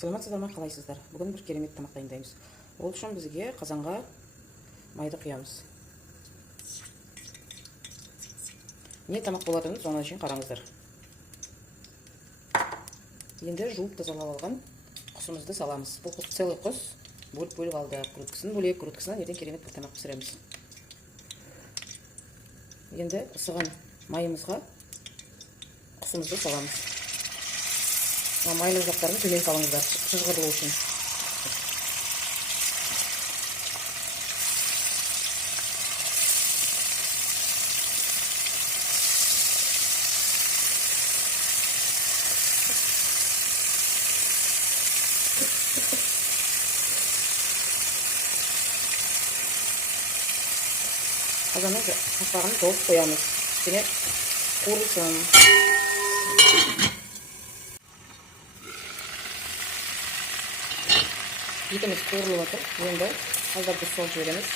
Саламатсыздар ма, қалайсыздар? Бүгін бір керемет тамақ дайындаймыз. Ол үшін бізге қазанға майды құямыз. Не тамақ болатынын соңына шейін қараңыздар. Енді жуып тазалап алған құсымызды саламыз. Бұл целый құс, бөліп алды. Грудкасын бөлек, грудкасынан ертең керемет бір тамақ пісіреміз. Енді ысыған майымызға құсымызды саламыз. Майлы жақтарын төмен салыңыздар, шыжғырлау үшін. Қазанның қақпағын жауып қоямыз. Кішкене қуырылсын. Етіміз қуырылып жатыр. Енді аздап біз салып жібереміз.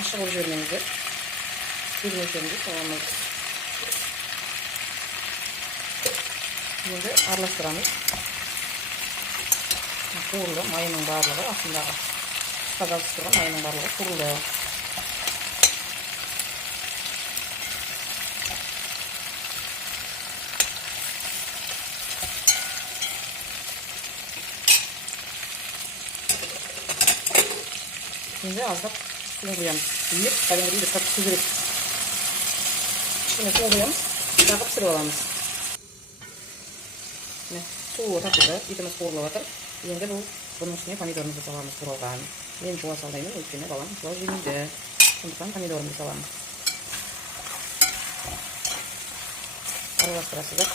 Ашық болып жібермеңіздер. Өз мөлшерінде саламыз. Енді араластырамыз. Қуырылды. Майының барлығы астындағы тазалыстырған майының барлығы қуырылды. Şimdi azdап суын құямыз. Еп, кәдімгідей бір қатты су керек. Кішкене суын құямыз, жағып пісіріп аламыз. Суы тартылды, етіміз қуырылып жатыр. Енді бұның үстіне помидорымызды саламыз туралған. Мен жуа салдаймын, өйткені балам жуа жемейді. Сондықтан помидорымызды саламыз. Араластырасыздар.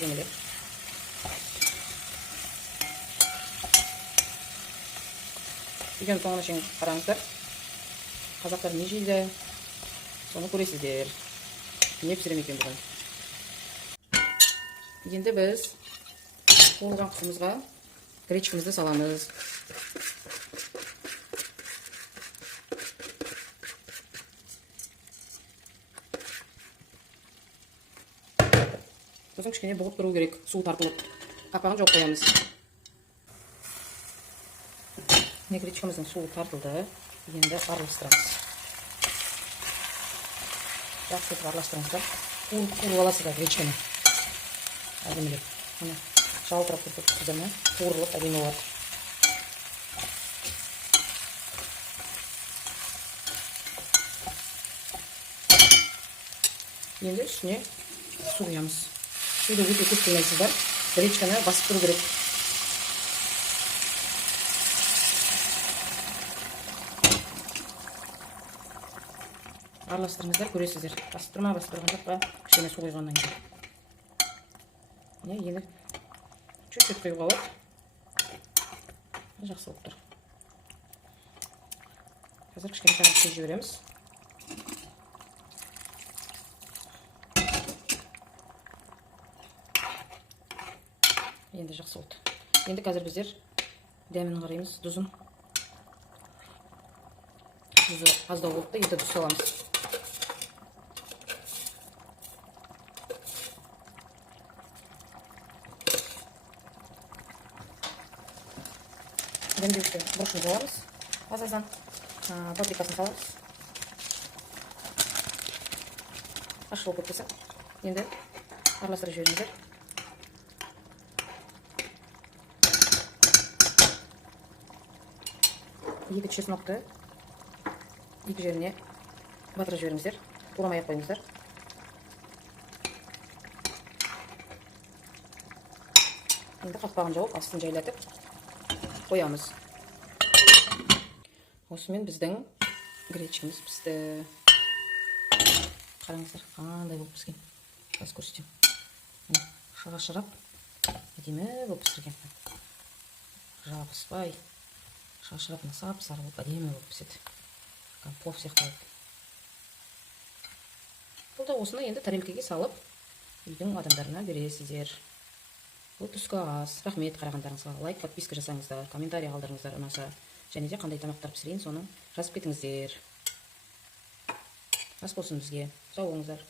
Әдемілеп. Үйген соңына шейін қараңыздар. Қазақтар не жейді, соны көресіздер. Не пісірем екен бүгін. Енді біз қуырылған құсымызға гречкамызды саламыз. Сосын кішкене бұғып тұру керек, су тартылып. Қақпағын жауып қоямыз. Гречкамыздың суы тартылды. Енді араластырамыз. Жақсы араластырыңыздар. Қуырып аласыздар гречканы. Әдемілеп. Мына жалтырап тұрып қуырылып әдемі болады. Енді үстіне су құямыз. Суды өте көп құймайсыздар. Гречканы басып тұру керек. Араластырыңыздар, көресіздер. Басып тұрма, басып тұрған жоқ па, кішкене су құйғаннан кейін. Енді чуть-чуть құюға болады. Жақсы болып тұр. Қазір кішкене тағы құйып жібереміз. Енді жақсы болды. Енді қазір біздер дәмін қараймыз, тұзын. Тұзы аздау болды, енді тұз саламыз. Дәмдеуші бұрышын саламыз. Азаздан паприкасын саламыз. Ашық болып кетпесін. Енді араластырып жіберіңіздер. Екі чеснокты екі жеріне батырып жіберіңіздер. Турамай ақ қойыңыздар. Енді қақпағын жауып, астын жайлатып қоямыз. Осымен біздің гречкамыз пісті. Қараңыздар, қандай болып піскен. Қазір көрсетем. Шыра-шырап әдемі болып пісірген. Жабыспай. Шыра-шырапына сап-сары болып әдемі болып піседі. Плов сияқты болып. Бұл да осыны енді тарелкеге салып, үйдің адамдарына бересіздер. Бұл түскі ас. Рахмет қарағандарыңызға. Лайк, подписка жасаңыздар, комментарий қалдырыңыздар ұнаса. Және де қандай тамақтар пісірейін, соны жазып кетіңіздер. Ас болсын бізге. Сау болыңыздар.